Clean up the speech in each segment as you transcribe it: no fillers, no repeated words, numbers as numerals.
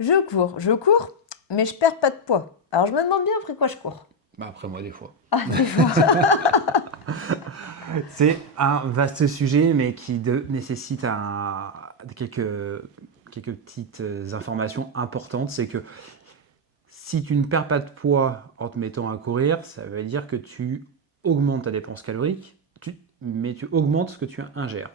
Je cours, mais je perds pas de poids. Alors je me demande bien après quoi je cours. Bah après moi, des fois. Ah, des fois. C'est un vaste sujet, mais qui nécessite quelques petites informations importantes. C'est que si tu ne perds pas de poids en te mettant à courir, ça veut dire que tu augmentes ta dépense calorique, mais tu augmentes ce que tu ingères.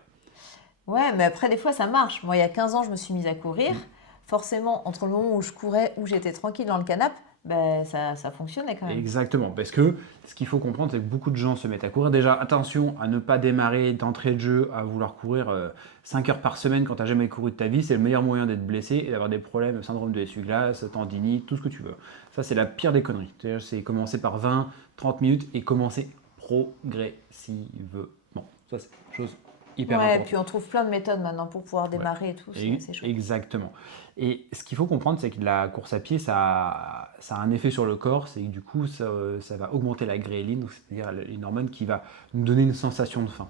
Ouais, mais après, des fois, ça marche. Moi, il y a 15 ans, je me suis mise à courir. Mm. Forcément, entre le moment où je courais, où j'étais tranquille dans le canapé, ben, ça fonctionnait quand même. Exactement, parce que ce qu'il faut comprendre, c'est que beaucoup de gens se mettent à courir. Déjà, attention à ne pas démarrer d'entrée de jeu à vouloir courir 5 heures par semaine quand tu n'as jamais couru de ta vie. C'est le meilleur moyen d'être blessé et d'avoir des problèmes, syndrome de l'essuie-glace, tendinite, tout ce que tu veux. Ça, c'est la pire des conneries. C'est commencer par 20, 30 minutes et commencer progressivement. Ça, c'est une chose hyper Ouais, importante. puis on trouve plein de méthodes maintenant pour pouvoir Ouais. démarrer et tout, c'est chouette. Exactement. Et ce qu'il faut comprendre, c'est que la course à pied, ça a un effet sur le corps, c'est que du coup, ça va augmenter la grééline, donc c'est-à-dire une hormone qui va nous donner une sensation de faim,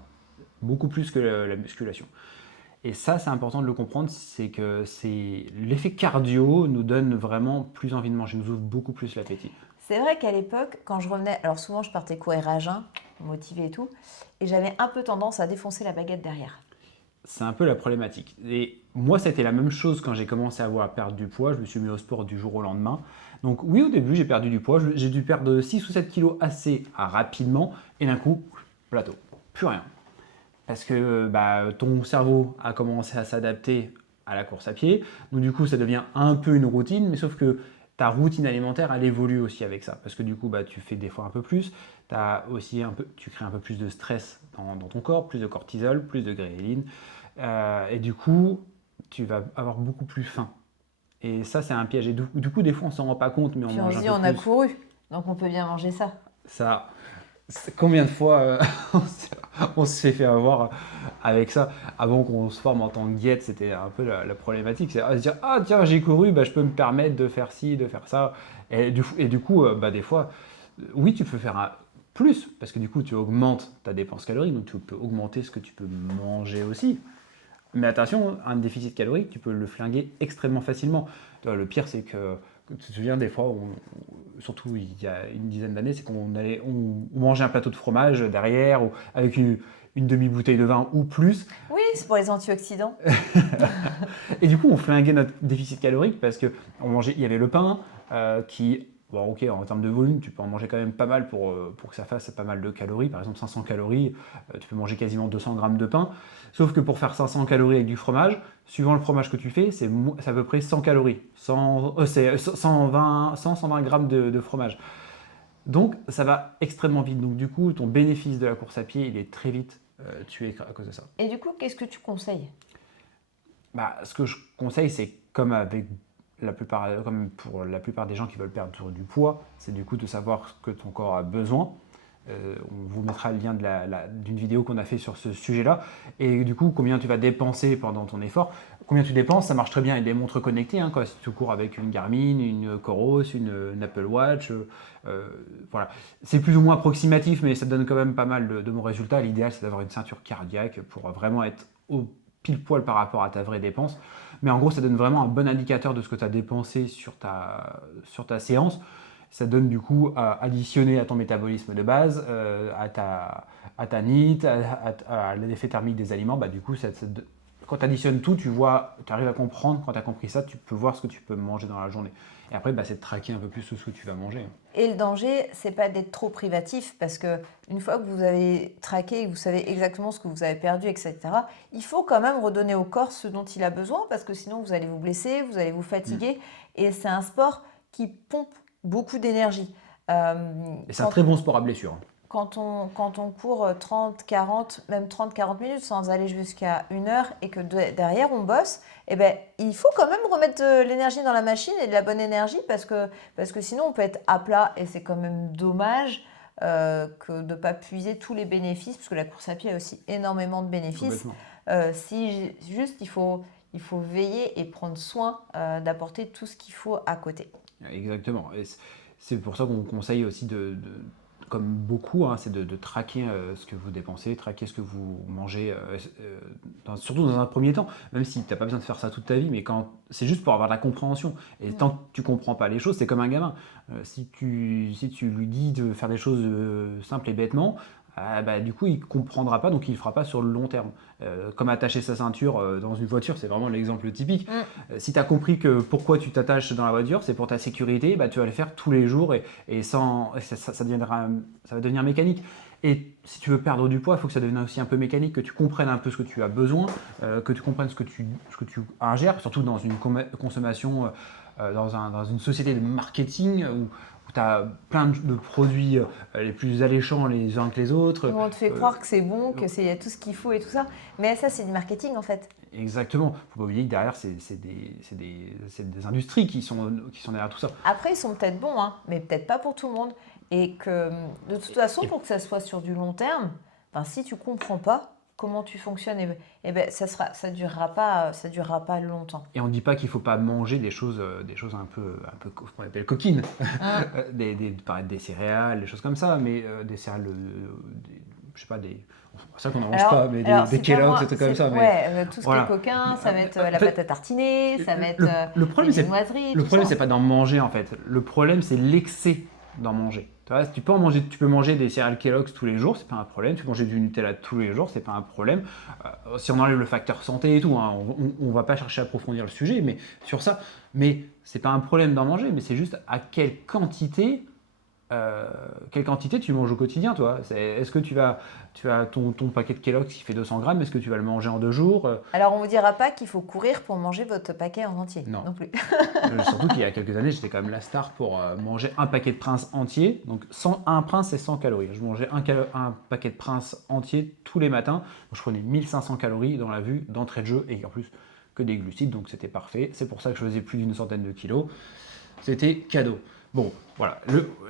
beaucoup plus que la musculation. Et ça, c'est important de le comprendre, c'est que l'effet cardio nous donne vraiment plus envie de manger, nous ouvre beaucoup plus l'appétit. C'est vrai qu'à l'époque, quand je revenais, alors souvent je partais courir à jeun, motivée et tout, et j'avais un peu tendance à défoncer la baguette derrière. C'est un peu la problématique. Et moi, c'était la même chose quand j'ai commencé à avoir à perdre du poids. Je me suis mis au sport du jour au lendemain. Donc oui, au début, j'ai perdu du poids. J'ai dû perdre 6 ou 7 kilos assez rapidement. Et d'un coup, plateau. Plus rien. Parce que ton cerveau a commencé à s'adapter à la course à pied. Donc du coup, ça devient un peu une routine. Mais sauf que ta routine alimentaire, elle évolue aussi avec ça. Parce que du coup, tu fais des fois un peu plus. Tu crées un peu plus de stress dans ton corps, plus de cortisol, plus de grééline. Et du coup, tu vas avoir beaucoup plus faim. Et ça, c'est un piège. Et du coup, des fois, on s'en rend pas compte, mais on Puis on mange se un dit peu on a plus. couru, donc on peut bien manger ça. Ça, combien de fois on s'est fait avoir avec ça avant qu'on se forme en tant que diète, c'était un peu la problématique. C'est à se dire, ah tiens, j'ai couru, je peux me permettre de faire ci, de faire ça. Et du coup, des fois, oui, tu peux faire un plus, parce que du coup, tu augmentes ta dépense calorique, donc tu peux augmenter ce que tu peux manger aussi. Mais attention, un déficit calorique, tu peux le flinguer extrêmement facilement. Le pire, c'est que tu te souviens des fois, surtout il y a une dizaine d'années, c'est on mangeait un plateau de fromage derrière, ou avec une demi-bouteille de vin ou plus. Oui, c'est pour les antioxydants. Et du coup, on flinguait notre déficit calorique parce que il y avait le pain qui, bon, ok, en termes de volume, tu peux en manger quand même pas mal pour que ça fasse pas mal de calories. Par exemple, 500 calories, tu peux manger quasiment 200 grammes de pain. Sauf que pour faire 500 calories avec du fromage, suivant le fromage que tu fais, c'est à peu près 100 calories. C'est 120 grammes de fromage. Donc, ça va extrêmement vite. Donc, du coup, ton bénéfice de la course à pied, il est très vite tué à cause de ça. Et du coup, qu'est-ce que tu conseilles? Ce que je conseille, c'est comme pour la plupart des gens qui veulent perdre du poids, c'est du coup de savoir ce que ton corps a besoin. On vous mettra le lien d'une vidéo qu'on a fait sur ce sujet-là. Et du coup, combien tu vas dépenser pendant ton effort. Combien tu dépenses, ça marche très bien avec des montres connectées. Quoi. Si tu cours avec une Garmin, une Coros, une Apple Watch, voilà. C'est plus ou moins approximatif, mais ça donne quand même pas mal de bons résultats. L'idéal, c'est d'avoir une ceinture cardiaque pour vraiment être au pile poil par rapport à ta vraie dépense. Mais en gros, ça donne vraiment un bon indicateur de ce que tu as dépensé sur ta séance. Ça donne du coup à additionner à ton métabolisme de base, à ta NEAT, à l'effet thermique des aliments. Du coup, quand tu additionnes tout, tu vois, tu arrives à comprendre, quand tu as compris ça, tu peux voir ce que tu peux manger dans la journée. Et après, c'est de traquer un peu plus ce que tu vas manger. Et le danger, c'est pas d'être trop privatif, parce que une fois que vous avez traqué et que vous savez exactement ce que vous avez perdu, etc., il faut quand même redonner au corps ce dont il a besoin, parce que sinon vous allez vous blesser, vous allez vous Mm. fatiguer, et c'est un sport qui pompe beaucoup d'énergie. Euh, Et c'est un quand, très bon sport à blessure. quand on court 30, 40, même 30, 40 minutes sans aller jusqu'à 1 heure et que derrière on bosse, eh ben, il faut quand même remettre de l'énergie dans la machine et de la bonne énergie parce que sinon on peut être à plat et c'est quand même dommage que de ne pas puiser tous les bénéfices parce que la course à pied a aussi énormément de bénéfices. Complètement. Si juste il faut veiller et prendre soin d'apporter tout ce qu'il faut à côté. Exactement. Et c'est pour ça qu'on conseille aussi comme beaucoup, hein, c'est de traquer ce que vous dépensez, traquer ce que vous mangez, surtout dans un premier temps, même si tu n'as pas besoin de faire ça toute ta vie, mais quand c'est juste pour avoir de la compréhension. Et tant que tu comprends pas les choses, c'est comme un gamin. Si tu lui dis de faire des choses simples et bêtement, du coup, il comprendra pas, donc il le fera pas sur le long terme. Comme attacher sa ceinture dans une voiture, c'est vraiment l'exemple typique. Si tu as compris que pourquoi tu t'attaches dans la voiture, c'est pour ta sécurité, tu vas le faire tous les jours et ça va devenir mécanique. Et si tu veux perdre du poids, il faut que ça devienne aussi un peu mécanique, que tu comprennes un peu ce que tu as besoin, que tu comprennes ce que tu ingères, surtout dans une consommation, dans une société de marketing où tu as plein de produits les plus alléchants les uns que les autres. On te fait croire que c'est bon, que c'est y a tout ce qu'il faut et tout ça. Mais ça, c'est du marketing en fait. Exactement. Faut pas oublier que derrière, c'est des industries qui sont derrière tout ça. Après, ils sont peut-être bons, hein, mais peut-être pas pour tout le monde. Et que de toute façon, pour que ça soit sur du long terme, si tu comprends pas comment tu fonctionnes, ça durera pas longtemps. Et on ne dit pas qu'il ne faut pas manger des choses un peu ce qu'on appelle coquines, des céréales, des choses comme ça, mais des céréales, je sais pas, c'est ça qu'on n'en mange pas, mais des Kellogg's, des trucs comme ça. Ouais, tout ce voilà. qui est coquin, ça va être la patate tartinée, ça va être le problème, les viennoiseries. Le problème, c'est pas d'en manger en fait. Le problème, c'est l'excès d'en manger. Tu peux manger des céréales Kellogg's tous les jours, c'est pas un problème. Tu peux manger du Nutella tous les jours, c'est pas un problème. Si on enlève le facteur santé et tout, hein, on va pas chercher à approfondir le sujet, mais sur ça. Mais c'est pas un problème d'en manger, mais c'est juste à quelle quantité tu manges au quotidien, toi. Est-ce que tu as ton paquet de Kellogg's qui fait 200 grammes, est-ce que tu vas le manger en 2 jours Alors, on ne vous dira pas qu'il faut courir pour manger votre paquet en entier, non plus. Surtout qu'il y a quelques années, j'étais quand même la star pour manger un paquet de Prince entier. Donc, un Prince, c'est 100 calories. Je mangeais un paquet de Prince entier tous les matins. Donc, je prenais 1500 calories dans la vue d'entrée de jeu et en plus que des glucides, donc c'était parfait. C'est pour ça que je faisais plus d'une centaine de kilos. C'était cadeau. Bon, voilà.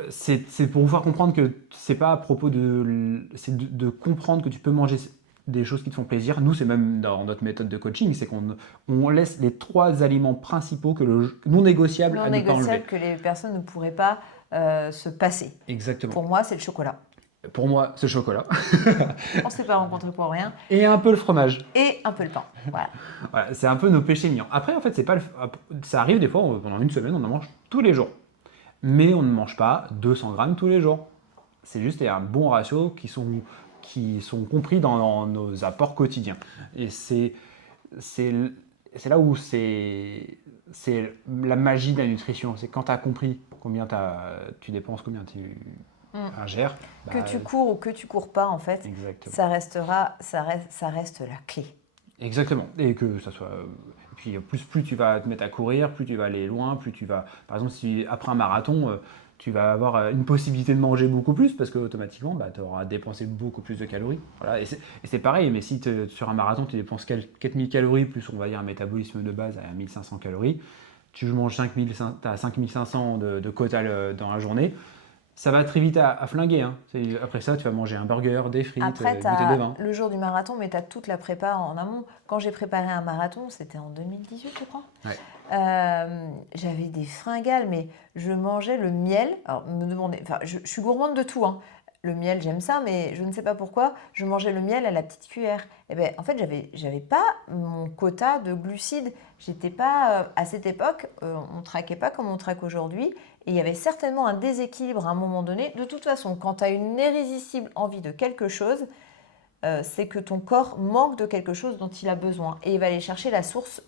C'est pour vous faire comprendre que c'est pas à propos c'est de comprendre que tu peux manger des choses qui te font plaisir. Nous, c'est même dans notre méthode de coaching, c'est qu'on laisse les 3 aliments principaux non négociables à ne pas enlever. Que les personnes ne pourraient pas se passer. Exactement. Pour moi, c'est le chocolat. Pour moi, c'est le chocolat. On ne s'est pas rencontrés pour rien. Et un peu le fromage. Et un peu le pain. Voilà. Voilà, c'est un peu nos péchés mignons. Après, en fait, ça arrive des fois, pendant une semaine, on en mange tous les jours. Mais on ne mange pas 200 grammes tous les jours. C'est juste un bon ratio qui sont compris dans nos apports quotidiens. Et c'est là où c'est la magie de la nutrition. C'est quand tu as compris combien tu dépenses, combien tu ingères. Que tu cours ou que tu cours pas, en fait, ça reste la clé. Exactement. Et que ça soit... Puis plus tu vas te mettre à courir, plus tu vas aller loin, plus tu vas... Par exemple, si après un marathon, tu vas avoir une possibilité de manger beaucoup plus parce qu'automatiquement, tu auras dépensé beaucoup plus de calories. Voilà. Et c'est pareil, mais si sur un marathon, tu dépenses 4000 calories, plus on va dire un métabolisme de base à 1500 calories, tu manges 5500 de quota dans la journée, ça va très vite à flinguer. Hein. Après ça, tu vas manger un burger, des frites, après, une bouteille de vin. Le jour du marathon, mais tu as toute la prépa en amont. Quand j'ai préparé un marathon, c'était en 2018, je crois. Ouais. J'avais des fringales, mais je mangeais le miel. Alors, je suis gourmande de tout. Hein. Le miel, j'aime ça, mais je ne sais pas pourquoi. Je mangeais le miel à la petite cuillère. Et en fait, j'avais pas mon quota de glucides. J'étais pas à cette époque, on traquait pas comme on traque aujourd'hui. Et il y avait certainement un déséquilibre à un moment donné. De toute façon, quand tu as une irrésistible envie de quelque chose, c'est que ton corps manque de quelque chose dont il a besoin. Et il va aller chercher la source,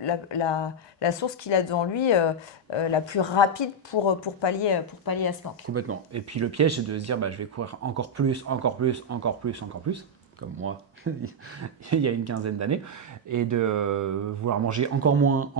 la source qu'il a devant lui, la plus rapide pour pallier à ce manque. Complètement. Et puis le piège, c'est de se dire, je vais courir encore plus, comme moi, il y a une quinzaine d'années, et de vouloir manger encore moins.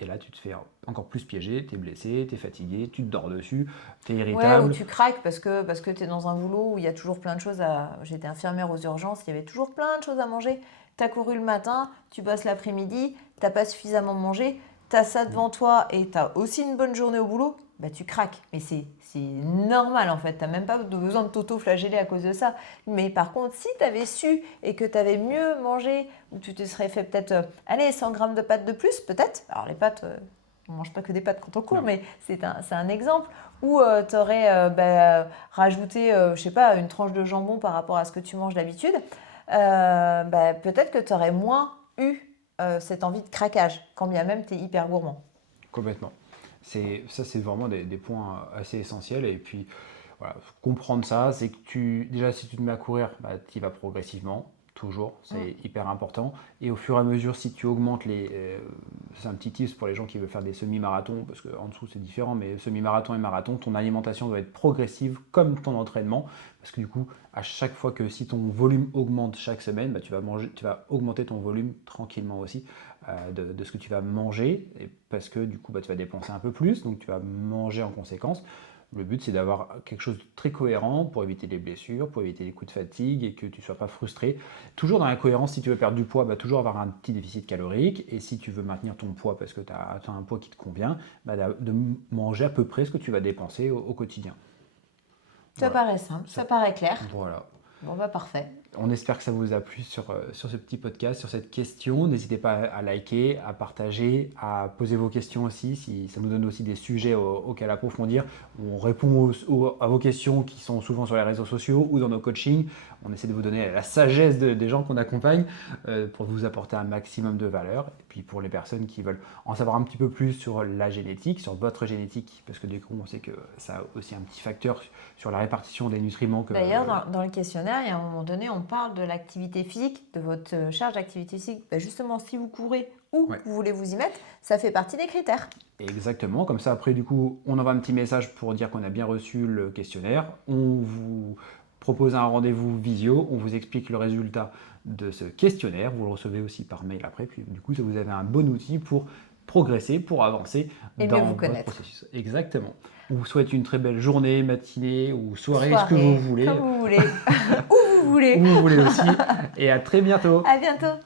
Et là, tu te fais encore plus piéger, tu es blessé, tu es fatigué, tu te dors dessus, tu es irritable. Ouais, ou tu craques parce que tu es dans un boulot où il y a toujours plein de choses J'étais infirmière aux urgences, il y avait toujours plein de choses à manger. Tu as couru le matin, tu bosses l'après-midi, tu n'as pas suffisamment mangé, tu as ça devant toi et tu as aussi une bonne journée au boulot, tu craques. Mais c'est normal en fait, tu n'as même pas besoin de t'auto-flageller à cause de ça. Mais par contre, si tu avais su et que tu avais mieux mangé, ou tu te serais fait peut-être 100 grammes de pâtes de plus, peut-être. Alors les pâtes, on mange pas que des pâtes quand on court, Non. mais c'est un exemple où tu aurais rajouté, je sais pas, une tranche de jambon par rapport à ce que tu manges d'habitude. Peut-être que tu aurais moins eu cette envie de craquage, quand bien même tu es hyper gourmand. Complètement. Ça, c'est vraiment des points assez essentiels. Et puis, voilà, comprendre ça, c'est que déjà, si tu te mets à courir, tu y vas progressivement, toujours, c'est hyper important. Et au fur et à mesure, si tu augmentes c'est un petit tips pour les gens qui veulent faire des semi-marathons, parce qu'en dessous, c'est différent, mais semi-marathon et marathon, ton alimentation doit être progressive comme ton entraînement. Parce que du coup, à chaque fois que si ton volume augmente chaque semaine, tu vas augmenter ton volume tranquillement aussi de ce que tu vas manger, et parce que du coup, tu vas dépenser un peu plus, donc tu vas manger en conséquence. Le but, c'est d'avoir quelque chose de très cohérent pour éviter les blessures, pour éviter les coups de fatigue et que tu ne sois pas frustré. Toujours dans la cohérence, si tu veux perdre du poids, toujours avoir un petit déficit calorique. Et si tu veux maintenir ton poids parce que tu as atteint un poids qui te convient, de manger à peu près ce que tu vas dépenser au quotidien. Ça Voilà. paraît simple, ça paraît clair. Voilà. Bon, parfait. On espère que ça vous a plu sur ce petit podcast, sur cette question. N'hésitez pas à liker, à partager, à poser vos questions aussi, si ça nous donne aussi des sujets auxquels approfondir. On répond à vos questions qui sont souvent sur les réseaux sociaux ou dans nos coachings. On essaie de vous donner la sagesse des gens qu'on accompagne pour vous apporter un maximum de valeur. Et puis pour les personnes qui veulent en savoir un petit peu plus sur la génétique, sur votre génétique, parce que du coup on sait que ça a aussi un petit facteur sur la répartition des nutriments. D'ailleurs, dans le questionnaire, il y a un moment donné, on parle de l'activité physique, de votre charge d'activité physique. Justement, si vous courez ou que vous voulez vous y mettre, ça fait partie des critères. Exactement, comme ça après du coup on envoie un petit message pour dire qu'on a bien reçu le questionnaire, on vous propose un rendez-vous visio, on vous explique le résultat de ce questionnaire, vous le recevez aussi par mail après, puis du coup ça vous avez un bon outil pour progresser, pour avancer dans votre processus. Exactement. On vous souhaite une très belle journée, matinée ou soirée, ce que vous voulez. Comme vous voulez. Où vous voulez. Où vous voulez aussi. Et à très bientôt. À bientôt.